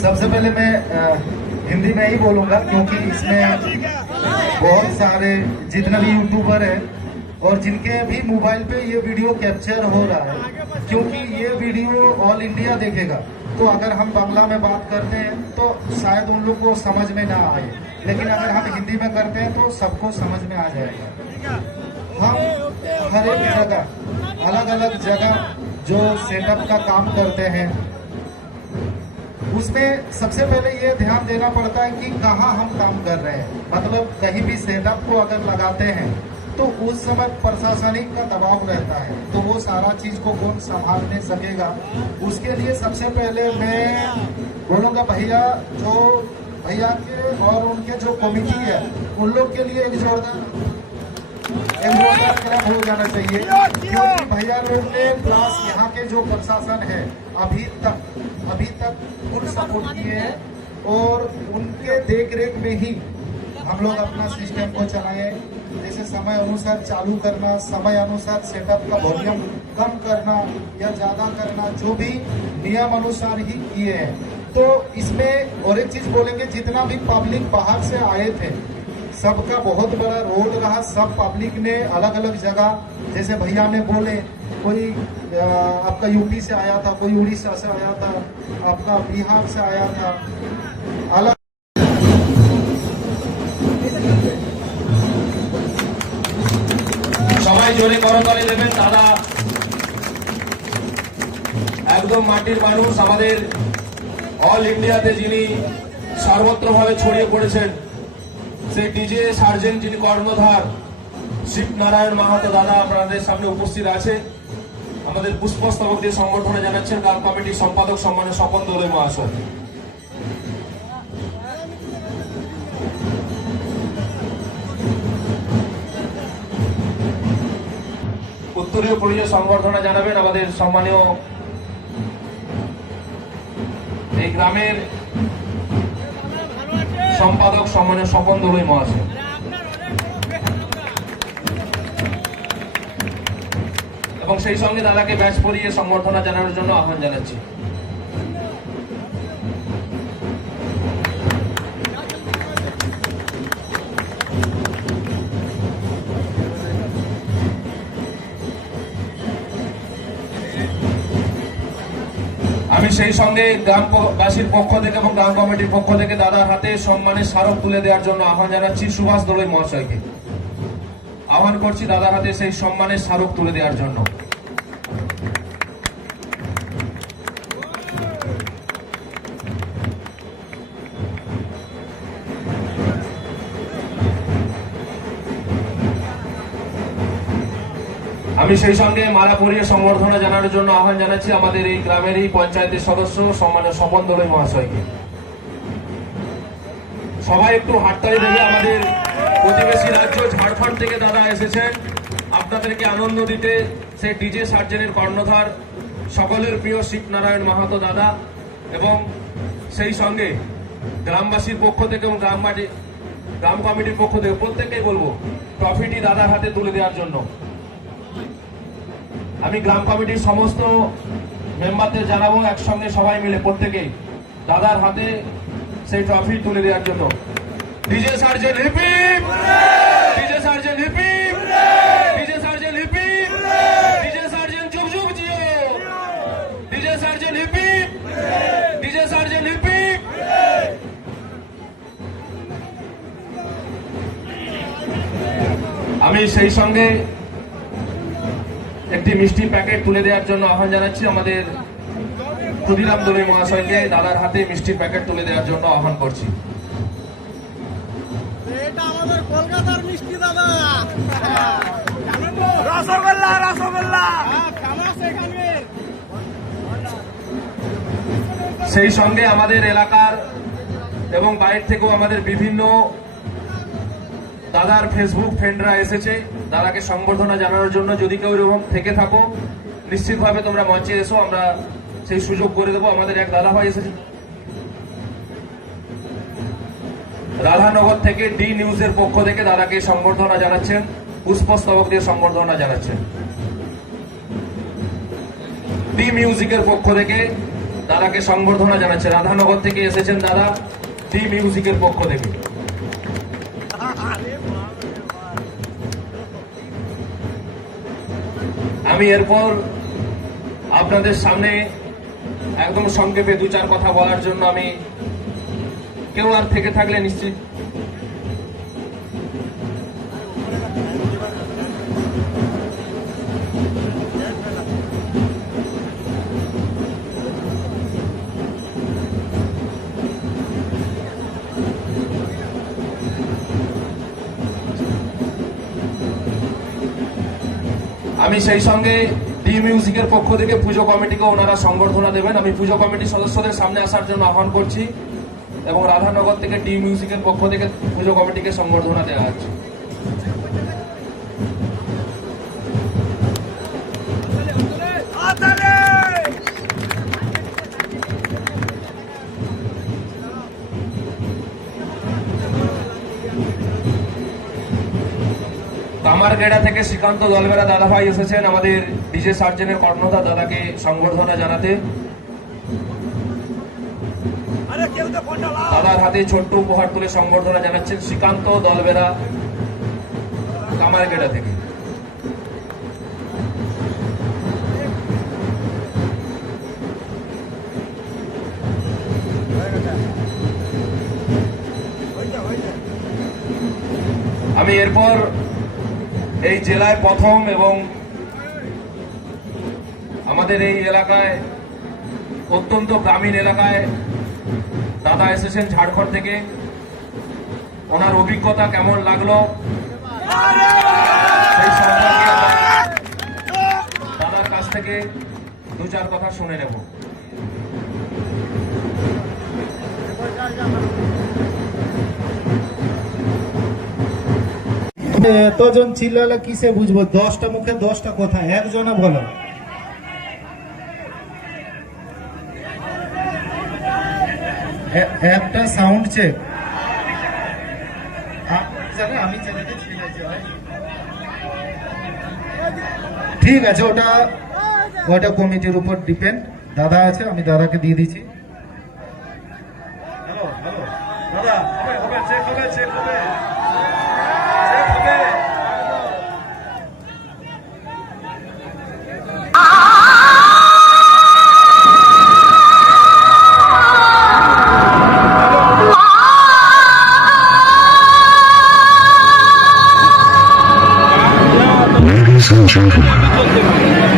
सबसे पहले मैं हिंदी में ही बोलूंगा, क्योंकि इसमें बहुत सारे जितने भी यूट्यूबर हैं और जिनके भी मोबाइल पे ये वीडियो कैप्चर हो रहा है, क्योंकि ये वीडियो ऑल इंडिया देखेगा। तो अगर हम बांग्ला में बात करते हैं तो शायद उन लोग को समझ में ना आए, लेकिन अगर हम हिंदी में करते हैं तो सबको समझ में आ जाएगा। हम हर एक जगह अलग अलग जगह जो सेटअप का काम करते हैं, उसमें सबसे पहले ये ध्यान देना पड़ता है कि कहाँ हम काम कर रहे हैं। मतलब कहीं भी सेटअप को अगर लगाते हैं तो उस समय प्रशासनिक का दबाव रहता है, तो वो सारा चीज को कौन संभालने सकेगा। उसके लिए सबसे पहले मैं बोलूँगा भैया के और उनके जो कमेटी है उन लोग के लिए एक जोरदार क्लब हो जाना चाहिए, क्योंकि भैया लोग ने प्लस यहाँ के जो प्रशासन है अभी तक फुल सपोर्ट किए हैं और उनके देख रेख में ही हम लोग अपना सिस्टम को चलाए। जैसे समय अनुसार चालू करना, समय अनुसार सेटअप का वॉल्यूम कम करना या ज्यादा करना, जो भी नियम अनुसार ही किए हैं। तो इसमें और एक चीज बोलेंगे, जितना भी पब्लिक बाहर से आए थे सबका बहुत बड़ा रोल रहा। सब पब्लिक ने अलग अलग जगह, जैसे भैया ने बोले, कोई आपका यूपी से आया था, कोई उड़ीसा से आया था, आपका बिहार से आया था, अलग সবাই জোরে করতালি দেবেন। দাদা একদম মাটির মানুষ, আমাদের অল ইন্ডিয়াতে যিনি সর্বত্রভাবে ছড়িয়ে পড়েছেন সেই ডিজে সার্জেন্ট যিনি কর্ণধার শিবনারায়ণ মাহাতো দাদা আপনাদের সামনে উপস্থিত আছে। আমাদের পুষ্পস্তবক দিয়ে সংবর্ধনা জানাচ্ছেন গ্রাম কমিটির সম্পাদক সম্মানীয় স্বপন দোলই মহাশয়। উত্তরীয় পরিচয় সংবর্ধনা জানাবেন আমাদের সম্মানীয় এই গ্রামের সম্পাদক সম্মানীয় স্বপন দোলই মহাশয়। এবং সেই সঙ্গে দাদাকে ব্যাচ পরিয়ে সংবর্ধনা জানানোর জন্য আহ্বান জানাচ্ছি। আমি সেই সঙ্গে গ্রামবাসীর পক্ষ থেকে এবং গ্রাম কমিটির পক্ষ থেকে দাদার হাতে সম্মানের স্মারক তুলে দেওয়ার জন্য আহ্বান জানাচ্ছি সুভাষ দোলই মহাশয়কে। আহ্বান করছি দাদার হাতে সেই সম্মানের স্মারক তুলে দেওয়ার জন্য। আমি সেই সঙ্গে মালা পরিয়ে সংবর্ধনা জানানোর জন্য আহ্বান জানাচ্ছি আমাদের এই গ্রামেরই পঞ্চায়েতের সদস্য সম্মানীয় স্বপন দোলই মহাশয়কে। সবাই একটু হাততালি দেবে। আমাদের প্রতিবেশী রাজ্য ঝাড়খণ্ড থেকে দাদা এসেছেন আপনাদেরকে আনন্দ দিতে। সেই ডিজে সার্জেনের কর্ণধার সকলের প্রিয় শিবনারায়ণ মাহাতো দাদা, এবং সেই সঙ্গে গ্রামবাসীর পক্ষ থেকে এবং গ্রাম কমিটির পক্ষ থেকে প্রত্যেককেই বলবো ট্রফিটি দাদার হাতে তুলে দেওয়ার জন্য। আমি গ্রাম কমিটির সমস্ত মেম্বারদের জানাবো একসঙ্গে সবাই মিলে প্রত্যেকেই দাদার হাতে সেই ট্রফি তুলে দেওয়ার জন্য। DJ sergeant hip hip, DJ sergeant hip hip, DJ sergeant hip hip, DJ sergeant যুগ যুগ Jio, DJ sergeant hip hip, DJ sergeant hip hip. আমি সেই সঙ্গে একটি মিষ্টি প্যাকেট তুলে দেওয়ার জন্য আহ্বান জানাচ্ছি আমাদের ক্ষুদিরাম দোলই মহাশয়কে। দাদার হাতে মিষ্টির প্যাকেট তুলে দেওয়ার জন্য আহ্বান করছি। এটা আমাদের কলকাতার মিষ্টি দাদা, রসগোল্লা রসগোল্লা ফেমাস এখানকার। সেই সঙ্গে আমাদের এলাকার এবং বাইরে থেকেও আমাদের বিভিন্ন দাদার ফেসবুক ফ্রেন্ডরা এসেছে দাদাকে সংবর্ধনা জানানোর জন্য। যদি কেউ এরকম থেকে থাকো নিশ্চিতভাবে তোমরা মঞ্চে এসো, আমরা সেই সুযোগ করে দেবো। আমাদের এক দাদা ভাই এসেছে রাধানগর থেকে, ডি নিউজের পক্ষ থেকে দাদাকে সংবর্ধনা জানাচ্ছেন, পুষ্পস্তবক দিয়ে সংবর্ধনা জানাচ্ছেন। ডি মিউজিকের পক্ষ থেকে দাদাকে সংবর্ধনা জানাচ্ছে। রাধানগর থেকে এসেছেন দাদা, ডি মিউজিকের পক্ষ থেকে। আমি এরপর আপনাদের সামনে একদম সংক্ষেপে দু চার কথা বলার জন্য আমি, কেউ আর থেকে থাকলে নিশ্চিত আমি সেই সঙ্গে ডি মিউজিকের পক্ষ থেকে পুজো কমিটিকে ওনারা সংবর্ধনা দেবেন। আমি পুজো কমিটির সদস্যদের সামনে আসার জন্য আহ্বান করছি এবং রাধানগর থেকে ডি মিউজিকের পক্ষ থেকে পুজো কমিটিকে সংবর্ধনা দেওয়া হচ্ছে। কামারগেড়া থেকে শ্রীকান্ত দলবেরা দাদাভাই এসেছেন আমাদের ডিজে সার্জেনের কর্ণধার দাদাকে সংবর্ধনা জানাতে। দাদার হাতে ছোট্ট উপহার তুলে সংবর্ধনা জানাচ্ছেন শ্রীকান্ত দলবেরা কামারগেড়া থেকে। আমি এরপর এই জেলায় প্রথম এবং আমাদের এই এলাকায় অত্যন্ত গ্রামীণ এলাকায় দাদা এসেছেন ঝাড়খণ্ড থেকে। ওনার অভিজ্ঞতা কেমন লাগলো সেই সম্পর্কে দাদার কাছ থেকে দু চার কথা শুনে নেব। এতজন চিল্লালে কিসে বুঝবো? 10টা মুখে 10টা কথা, একজনে বলো। একটা সাউন্ড চেক। আমি ঠিক আছে, ওটা কমিটির উপর ডিপেন্ড। দাদা আছে, আমি দাদাকে দিয়ে দিচ্ছি। হ্যালো হ্যালো দাদা, হবে চেক হবে চেক হবে। Ladies and gentlemen,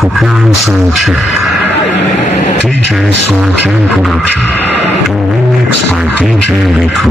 preparing sound check. DJ Sargent Production. A remix by DJ Liku.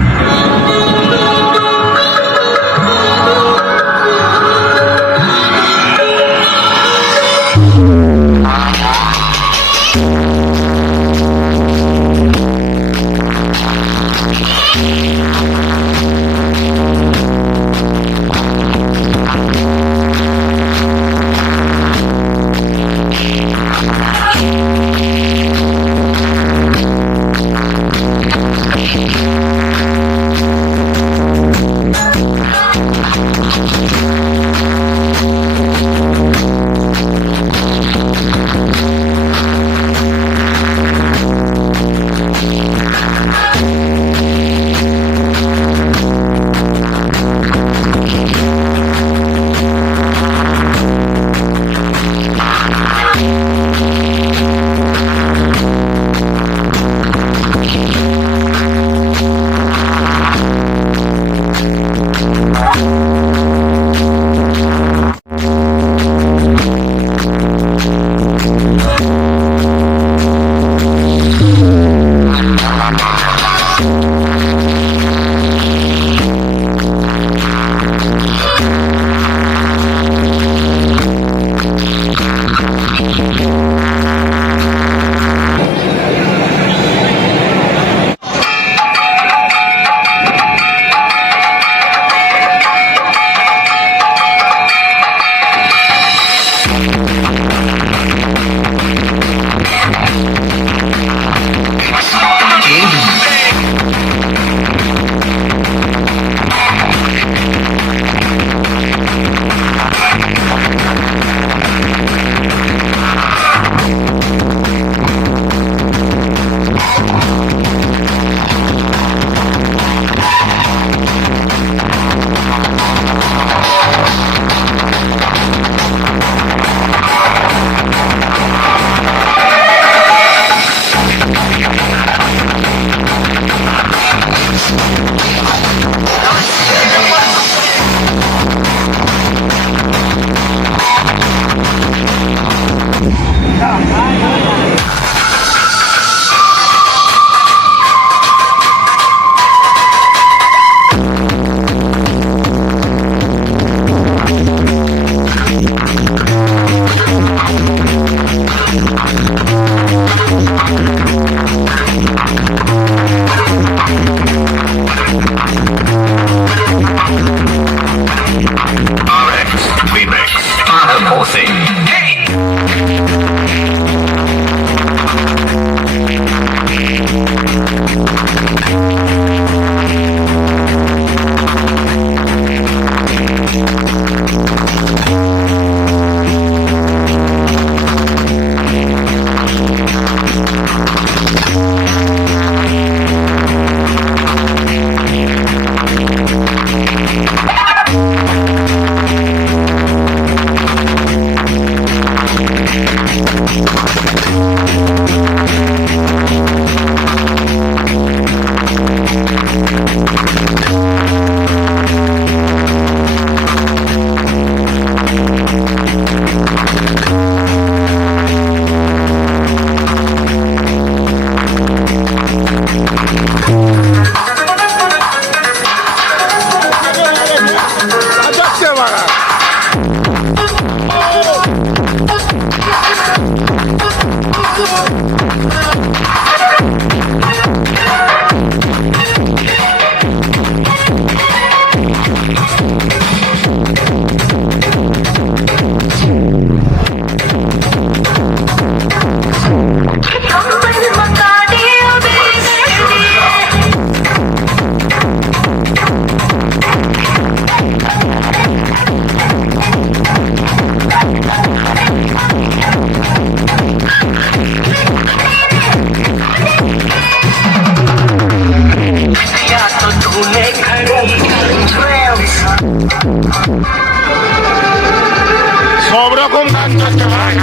সব রকম গান চলছে ভাই,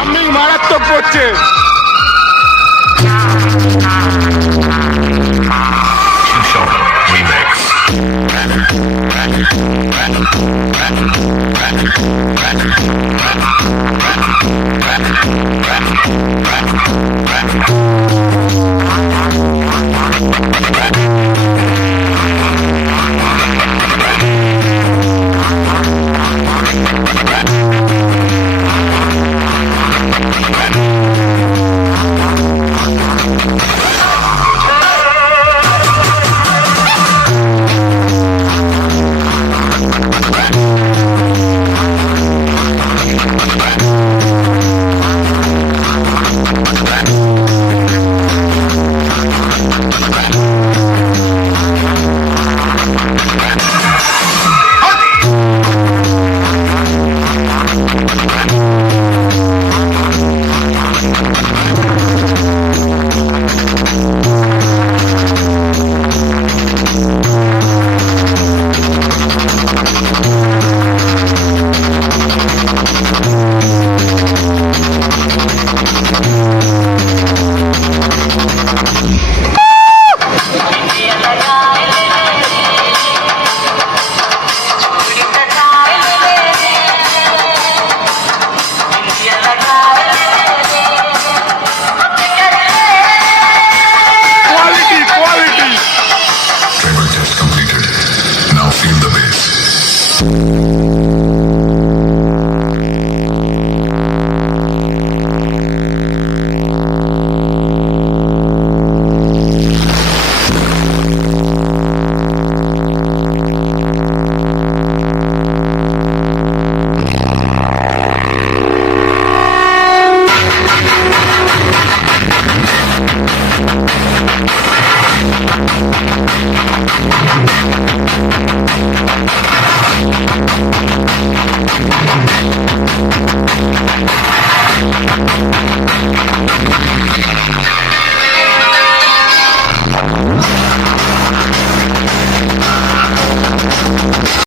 আমি মারাত্মক করছে।